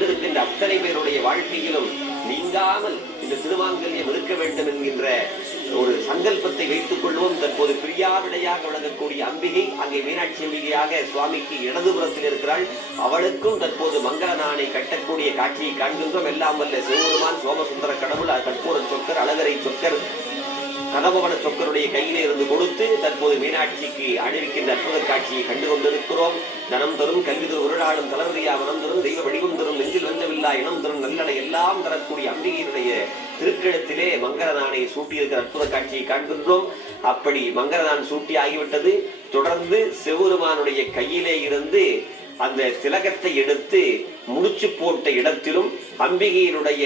கண்டிருக்கின்ற அத்தனை பேருடைய வாழ்க்கையிலும் நீங்காமல் இந்த திருமாங்கல்யம் இருக்க வேண்டும் என்கின்ற ஒரு சங்கல்பத்தை வைத்துக் கொள்வோம். தற்போது பிரியாவிடையாக விளங்கக்கூடிய அம்பிகை அங்கே மீனாட்சி அம்பிகையாக சுவாமிக்கு இடதுபுறத்தில் இருக்கிறாள். அவளுக்கும் தற்போது மங்கள நாணை கட்டக்கூடிய காட்சியை காண்கின்றோம். எல்லாம் வல்ல சிவபெருமான் சோமசுந்தர கடவுள் கற்பூர சொக்கர் அழகரை சொக்கர் கதபவன சொக்கருடைய கையிலே இருந்து கொடுத்து தற்போது மீனாட்சிக்கு அணிவிக்கின்ற அற்புத காட்சியை கண்டு கொண்டிருக்கிறோம். தனம் தரும் கல்வி தரும் உருளாடும் தளர்வியா மனம் தரும் தெய்வ வடிவம் தரும் நெஞ்சில் வந்தவில்லா இனம் தரும் நல்லடை எல்லாம் தரக்கூடிய அம்பிகையினுடைய திருக்கழுத்திலே மங்கள நாணை சூட்டியிருக்கிற அற்புத காட்சியை காண்கின்றோம். அப்படி மங்கள நான் சூட்டி ஆகிவிட்டது. தொடர்ந்து சிவபெருமானுடைய கையிலே இருந்து அந்த திலகத்தை எடுத்து முடிச்சு போட்ட இடத்திலும் அம்பிகையினுடைய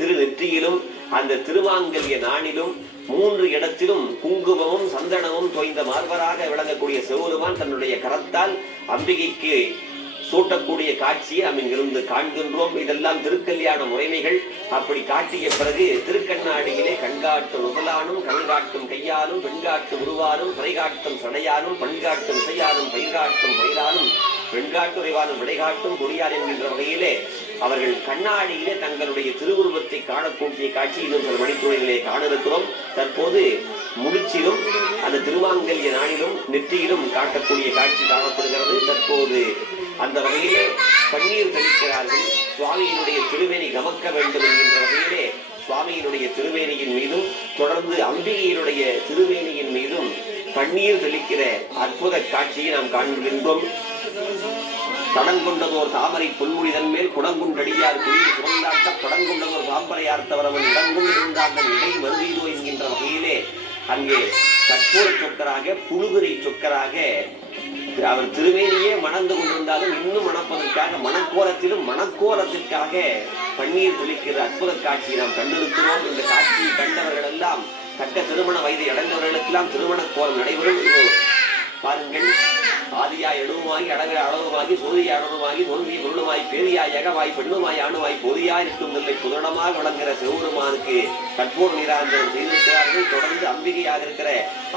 திருநெற்றியிலும் அந்த திருமாங்கல்ய நாணிலும் 3 இடத்திலும் குங்குமமும் சந்தனமும் தோய்ந்த மார்பராக விளங்கக்கூடிய சிவபெருமான் தன்னுடைய கரத்தால் அம்பிகைக்கு சூட்டக்கூடிய காட்சியை நாம் இங்கிருந்து காண்கின்றோம். இதெல்லாம் திருக்கல்யாண முறைமைகள். அப்படி காட்டிய பிறகு திருக்கண்ணாடியிலே கண்காட்டும் முதலானும் கண்காட்டும் கையாலும் பெண்காட்டும் உருவானும் பிறைகாட்டும் சடையானும் பண்காட்டும் இசையானும் பயிர்காட்டும் பயிரானும் பெண்காட்டுரைவானும் விடைகாட்டும் கொடியான் என்கின்ற வகையிலே அவர்கள் கண்ணாடியிலே தங்களுடைய திருவுருவத்தை காணக்கூடிய காட்சி இன்னும் சில மணித்துறைகளே காண இருக்கிறோம். தற்போது முடிச்சிலும் அந்த திருமாங்கல்ய நாளிலும் நெற்றியிலும் காட்டக்கூடிய காட்சி காணப்படுகிறது. தற்போது அந்த வகையிலே பன்னீர் தெளிக்கிறார்கள். சுவாமியினுடைய திருமேனி கமக்க வேண்டும் என்கின்ற வகையிலே சுவாமியினுடைய திருமேனியின் மீதும் தொடர்ந்து அம்பிகையினுடைய திருமேனியின் மீதும் பன்னீர் தெளிக்கிற அற்புத காட்சியை நாம் காண்கின்றோம். தடங்கொண்டதோர் தாமரை பொன்முடிதன் மேல் குடங்குண்டடியார் குயில் சுரந்தாட்ட படங்கொண்டதோர் தாம்பரையார்த்தவரவன் இடங்கும் இருந்தார்கள் இடை மருதீதோ என்கின்ற வகையிலே அங்கே கற்பூர சொக்கராக புழுகுரை சொக்கராக அவர் திருமேனியே மணந்து கொண்டிருந்தாலும் இன்னும் மணப்பதற்காக மணக்கோலத்திலும் மணக்கோலத்திற்காக பன்னீர் தெளிக்கிற அற்புத காட்சியை நாம் கண்டிருக்கிறோம். இந்த காட்சியை கண்டவர்கள் எல்லாம் தக்க திருமண வயதை அடைந்தவர்களுக்கெல்லாம் திருமண கோலம் நடைபெறும். பாருங்கள், ஆதியாய் எழுவுமாகி அடக அளவுமாகி சோதியாய் அணுமாகி தோன்றிய பொருளுமாய் பேரியாய் ஏகவாய் பெண்ணுமாய் ஆணுமாய் பொதியாய் இருக்கும் நிலை புதனமாக விளங்குகிற சிவபெருமானுக்கு கற்பூர நீராஞ்சனம் செய்திருக்கிறார்கள். தொடர்ந்து அம்பிகையாக இருக்கிற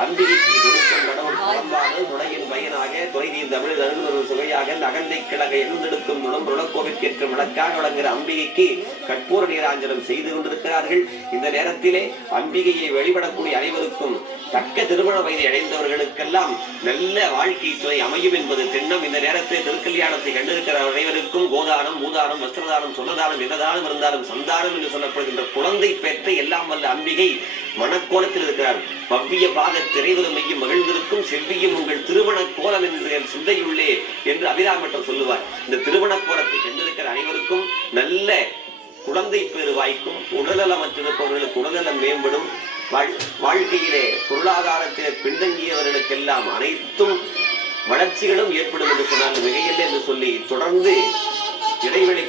அம்பிகைக்கு கொடுக்கும் கடவுள் புலம்பாடு துணையின் பயனாக துறைதீர் தமிழ் அருகு சுவையாக அகந்தை கிழகை எழுந்தெடுக்கும் துணம் ருணக்கோவிற்கேற்ற விளக்காக விளங்குகிற அம்பிகைக்கு கற்பூர நீராஞ்சனம் செய்து கொண்டிருக்கிறார்கள். இந்த நேரத்திலே அம்பிகையை வழிபடக்கூடிய அனைவருக்கும் தக்க திருமண வயதை அடைந்தவர்களுக்கெல்லாம் நல்ல வாழ்க்கை துணை அமையும் என்பது திண்ணம். இந்த நேரத்தில் திருக்கல்யாணத்தை கண்டிருக்கிற அனைவருக்கும் கோதானம் மூதானம் வஸ்திரதானம் சொன்னதானம் என்னதானம் இருந்தாலும் சந்தானம் என்று சொல்லப்படுகின்ற குழந்தை பெற்ற எல்லாம் வல்ல அம்பிகை மணக்கோலத்தில் இருக்கிறார். பவ்விய பாக திரைவதுமையும் மகிழ்ந்திருக்கும் செவ்வியும் உங்கள் திருமண கோலம் என்று சிந்தையுள்ளே என்று அபிராமற்றம் சொல்லுவார். இந்த திருமண கோலத்தை கண்டிருக்கிற அனைவருக்கும் நல்ல குழந்தை பேறு வாய்க்கும். உடல்நலமற்றிருப்பவர்களுக்கு உடல்நலம் மேம்படும். வாழ்க்கையிலே பொருளாதாரத்திலே பின்தங்கியவர்களுக்கெல்லாம் அனைத்தும் வளர்ச்சிகளும் ஏற்படும் என்று சொன்னால் மிகையில்லை என்று சொல்லி தொடர்ந்து இடைவெளி